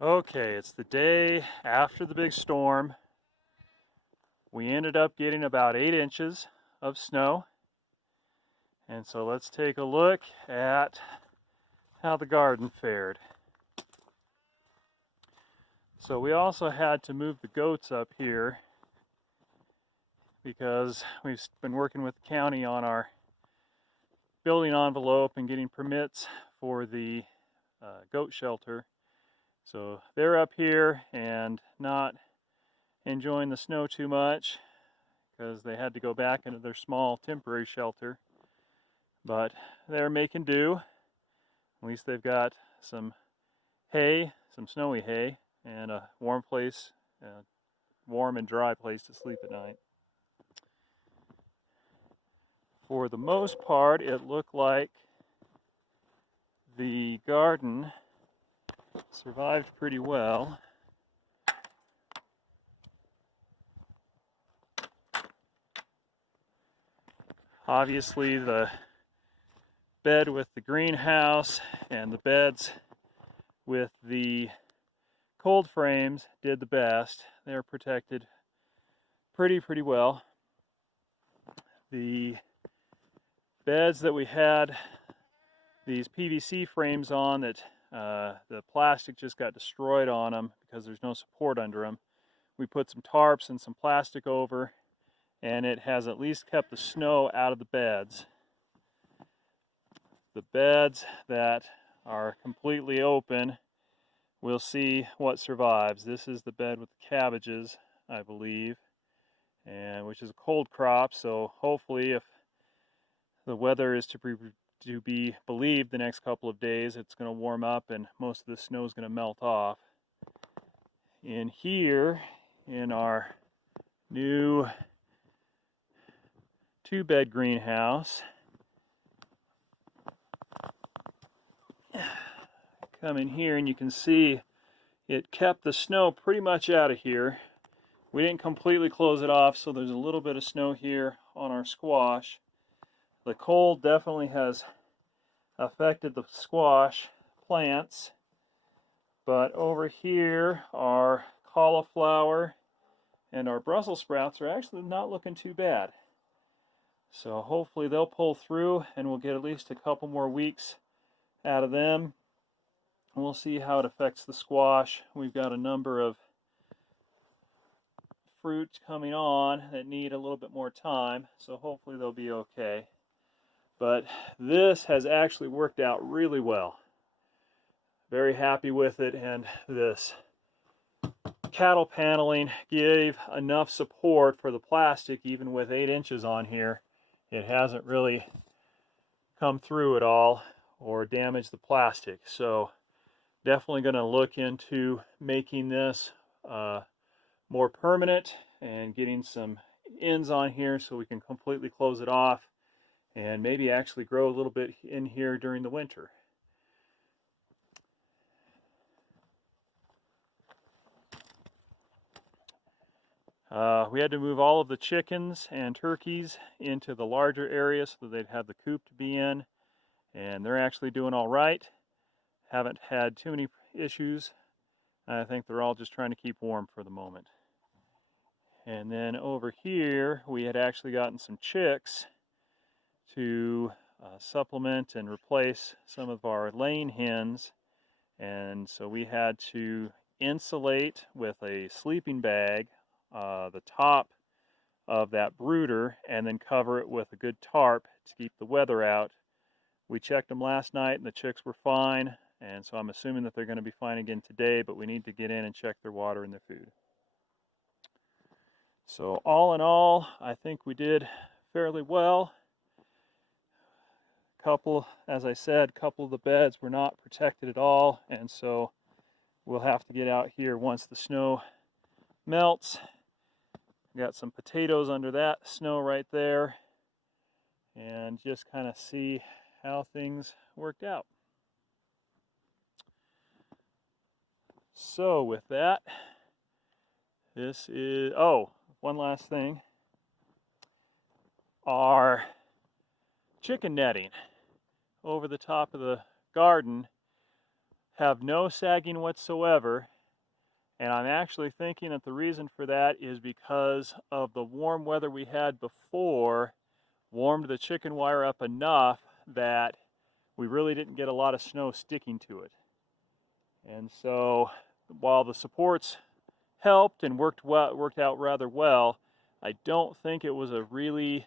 Okay, it's the day after the big storm. We ended up getting about 8 inches of snow. And so let's take a look at how the garden fared. So we also had to move the goats up here because we've been working with the county on our building envelope and getting permits for the goat shelter. So they're up here and not enjoying the snow too much because they had to go back into their small temporary shelter. But they're making do. At least they've got some hay, some snowy hay, and a warm place, a warm and dry place to sleep at night. For the most part, it looked like the garden survived pretty well. Obviously, the bed with the greenhouse and the beds with the cold frames did the best. They're protected pretty well. The beds that we had these PVC frames on that the plastic just got destroyed on them because there's no support under them. We put some tarps and some plastic over, and it has at least kept the snow out of the beds. The beds that are completely open, we'll see what survives. This is the bed with the cabbages, I believe, and which is a cold crop, so hopefully if the weather is to be believed the next couple of days, it's going to warm up and most of the snow is going to melt off. In here, in our new 2-bed greenhouse, come in here and you can see it kept the snow pretty much out of here. We didn't completely close it off, so there's a little bit of snow here on our squash. The cold definitely has affected the squash plants, but over here our cauliflower and our Brussels sprouts are actually not looking too bad. So hopefully they'll pull through and we'll get at least a couple more weeks out of them. We'll see how it affects the squash. We've got a number of fruits coming on that need a little bit more time, so hopefully they'll be okay. But this has actually worked out really well. Very happy with it, and this cattle paneling gave enough support for the plastic. Even with 8 inches on here, it hasn't really come through at all or damaged the plastic. So definitely going to look into making this more permanent and getting some ends on here so we can completely close it off and maybe actually grow a little bit in here during the winter. We had to move all of the chickens and turkeys into the larger area so that they'd have the coop to be in, and they're actually doing all right. Haven't had too many issues. I think they're all just trying to keep warm for the moment. And then over here we had actually gotten some chicks to supplement and replace some of our laying hens, and so we had to insulate with a sleeping bag the top of that brooder and then cover it with a good tarp to keep the weather out. We checked them last night and the chicks were fine, and so I'm assuming that they're going to be fine again today, but we need to get in and check their water and their food. So all in all, I think we did fairly well. As I said, a couple of the beds were not protected at all, and so we'll have to get out here once the snow melts. Got some potatoes under that snow right there, and just kind of see how things worked out. So with that, this is, oh, one last thing. Our chicken netting over the top of the garden have no sagging whatsoever. And I'm actually thinking that the reason for that is because of the warm weather we had before warmed the chicken wire up enough that we really didn't get a lot of snow sticking to it. And so while the supports helped and worked out rather well, I don't think it was a really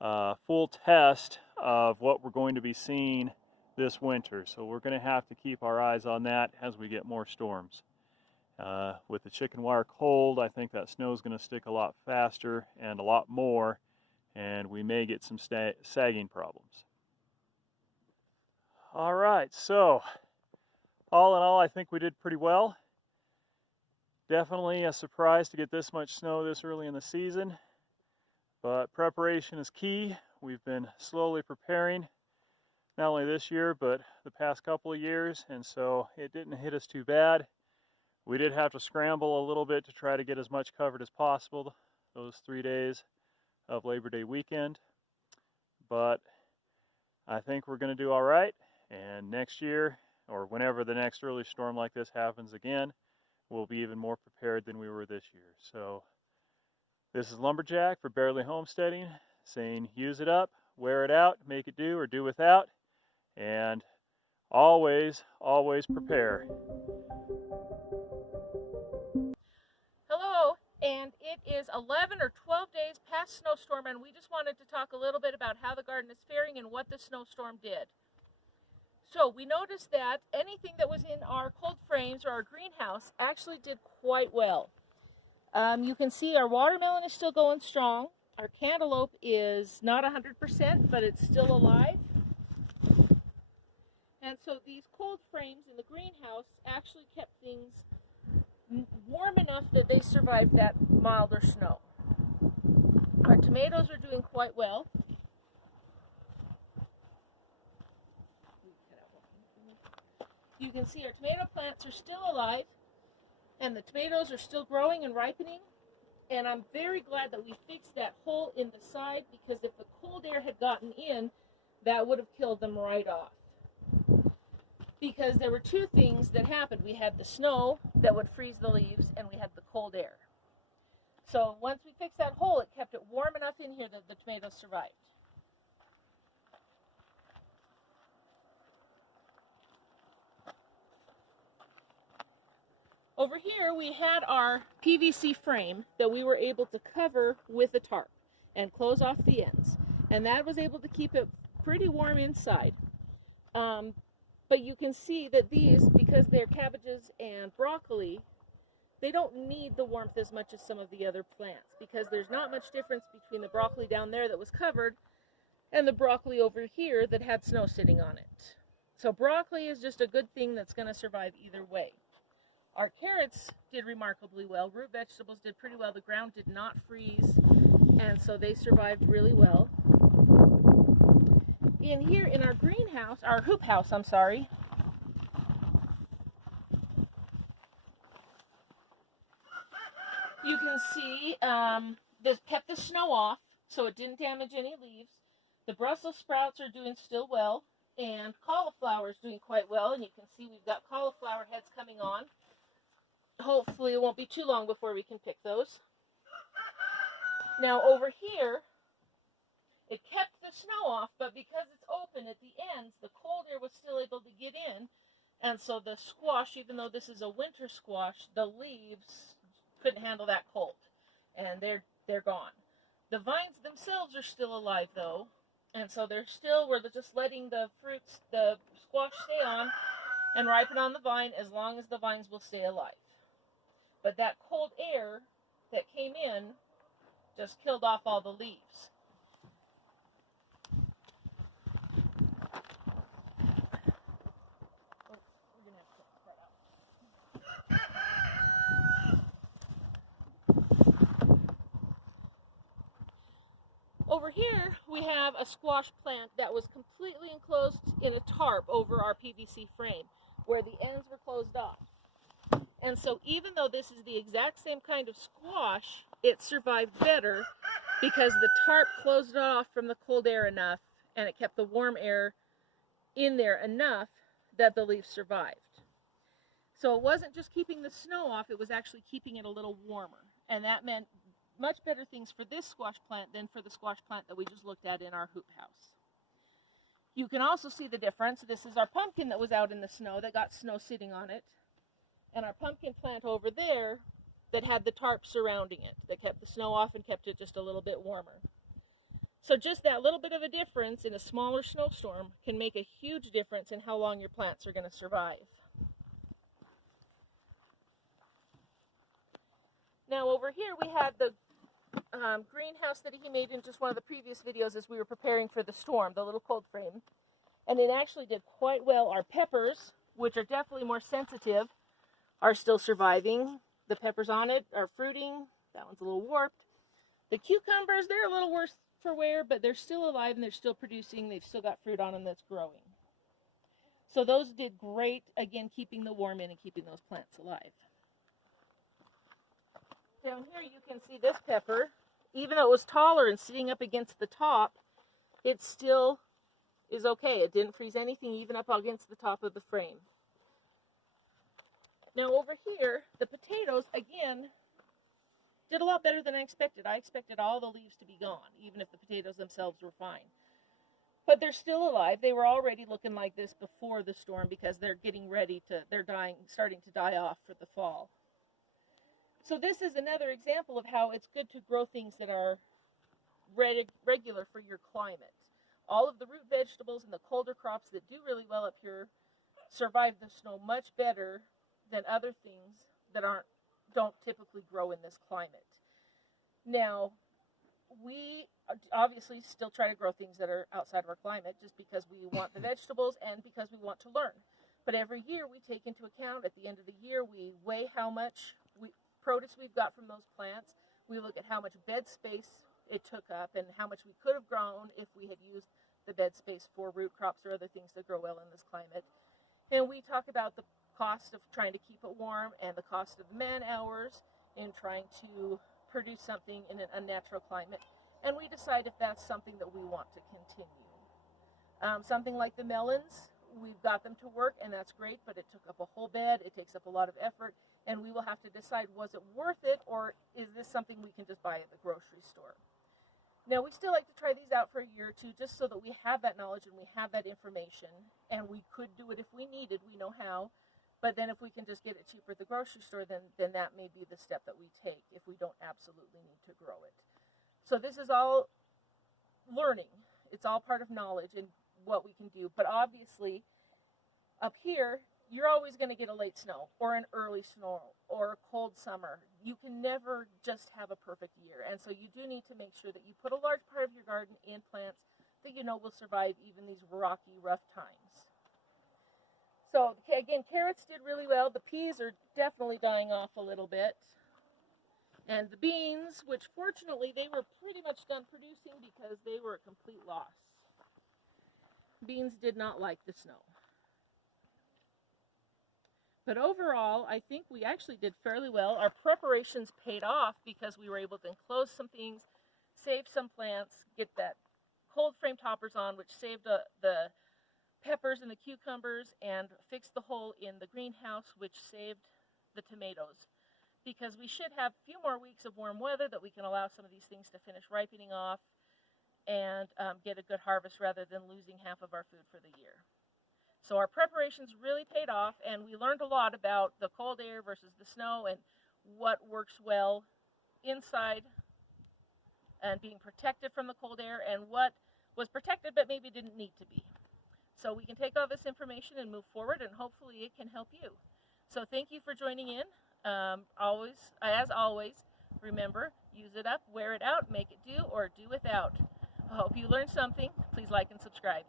full test of what we're going to be seeing this winter. So we're going to have to keep our eyes on that as we get more storms. With the chicken wire cold, I think that snow is going to stick a lot faster and a lot more, and we may get some sagging problems. All right, so all in all, I think we did pretty well. Definitely a surprise to get this much snow this early in the season, but preparation is key. We've been slowly preparing, not only this year, but the past couple of years, and so it didn't hit us too bad. We did have to scramble a little bit to try to get as much covered as possible those 3 days of Labor Day weekend, but I think we're going to do all right, and next year, or whenever the next early storm like this happens again, we'll be even more prepared than we were this year. So this is Lumberjack for Barely Homesteading, saying use it up, wear it out, make it do or do without, and always, always prepare. Hello, and it is 11 or 12 days past snowstorm, and we just wanted to talk a little bit about how the garden is faring and what the snowstorm did. So we noticed that anything that was in our cold frames or our greenhouse actually did quite well. You can see our watermelon is still going strong. Our cantaloupe is not 100%, but it's still alive. And so these cold frames in the greenhouse actually kept things warm enough that they survived that milder snow. Our tomatoes are doing quite well. You can see our tomato plants are still alive, and the tomatoes are still growing and ripening. And I'm very glad that we fixed that hole in the side, because if the cold air had gotten in, that would have killed them right off. Because there were two things that happened. We had the snow that would freeze the leaves, and we had the cold air. So once we fixed that hole, it kept it warm enough in here that the tomatoes survived. Over here we had our PVC frame that we were able to cover with a tarp and close off the ends. And that was able to keep it pretty warm inside. But you can see that these, because they're cabbages and broccoli, they don't need the warmth as much as some of the other plants, because there's not much difference between the broccoli down there that was covered and the broccoli over here that had snow sitting on it. So broccoli is just a good thing that's going to survive either way. Our carrots did remarkably well. Root vegetables did pretty well. The ground did not freeze, and so they survived really well. In here in our greenhouse, our hoop house, I'm sorry, you can see this kept the snow off, so it didn't damage any leaves. The Brussels sprouts are doing still well, and cauliflower is doing quite well, and you can see we've got cauliflower heads coming on. Hopefully it won't be too long before we can pick those. Now over here, it kept the snow off, but because it's open at the ends, the cold air was still able to get in, and so the squash, even though this is a winter squash, the leaves couldn't handle that cold, and they're gone. The vines themselves are still alive though, and so we're just letting the squash stay on and ripen on the vine as long as the vines will stay alive. But that cold air that came in just killed off all the leaves. Over here, we have a squash plant that was completely enclosed in a tarp over our PVC frame, where the ends were closed off. And so even though this is the exact same kind of squash, it survived better because the tarp closed it off from the cold air enough, and it kept the warm air in there enough that the leaves survived. So it wasn't just keeping the snow off, it was actually keeping it a little warmer. And that meant much better things for this squash plant than for the squash plant that we just looked at in our hoop house. You can also see the difference. This is our pumpkin that was out in the snow that got snow sitting on it. And our pumpkin plant over there that had the tarp surrounding it, that kept the snow off and kept it just a little bit warmer. So just that little bit of a difference in a smaller snowstorm can make a huge difference in how long your plants are going to survive. Now over here we had the greenhouse that he made in just one of the previous videos as we were preparing for the storm, the little cold frame. And it actually did quite well. Our peppers, which are definitely more sensitive, are still surviving. The peppers on it are fruiting. That one's a little warped. The cucumbers, they're a little worse for wear, but they're still alive and they're still producing. They've still got fruit on them that's growing. So those did great, again, keeping the warm in and keeping those plants alive. Down here you can see this pepper. Even though it was taller and sitting up against the top, it still is okay. It didn't freeze anything even up against the top of the frame. Now over here, the potatoes, again, did a lot better than I expected. I expected all the leaves to be gone, even if the potatoes themselves were fine. But they're still alive. They were already looking like this before the storm because they're getting ready to, starting to die off for the fall. So this is another example of how it's good to grow things that are regular for your climate. All of the root vegetables and the colder crops that do really well up here survive the snow much better than other things that don't typically grow in this climate. Now, we obviously still try to grow things that are outside of our climate just because we want the vegetables and because we want to learn. But every year we take into account, at the end of the year, we weigh how much produce we've got from those plants. We look at how much bed space it took up and how much we could have grown if we had used the bed space for root crops or other things that grow well in this climate. And we talk about the cost of trying to keep it warm and the cost of man hours in trying to produce something in an unnatural climate. And we decide if that's something that we want to continue. Something like the melons, we've got them to work and that's great, but it took up a whole bed, it takes up a lot of effort, and we will have to decide, was it worth it, or is this something we can just buy at the grocery store? Now, we still like to try these out for a year or two just so that we have that knowledge and we have that information, and we could do it if we needed, we know how, but then if we can just get it cheaper at the grocery store, then that may be the step that we take if we don't absolutely need to grow it. So this is all learning. It's all part of knowledge and what we can do, but obviously up here you're always going to get a late snow or an early snow or a cold summer. You can never just have a perfect year, and so you do need to make sure that you put a large part of your garden in plants that you know will survive even these rocky, rough times. So again, carrots did really well. The peas are definitely dying off a little bit. And the beans, which fortunately they were pretty much done producing because they were a complete loss. Beans did not like the snow. But overall, I think we actually did fairly well. Our preparations paid off because we were able to enclose some things, save some plants, get that cold frame toppers on, which saved the peppers and the cucumbers, and fixed the hole in the greenhouse, which saved the tomatoes. Because we should have a few more weeks of warm weather that we can allow some of these things to finish ripening off and get a good harvest rather than losing half of our food for the year. So our preparations really paid off, and we learned a lot about the cold air versus the snow and what works well inside and being protected from the cold air and what was protected but maybe didn't need to be. So we can take all this information and move forward, and hopefully it can help you. So thank you for joining in. As always, remember, use it up, wear it out, make it do, or do without. I hope you learned something. Please like and subscribe.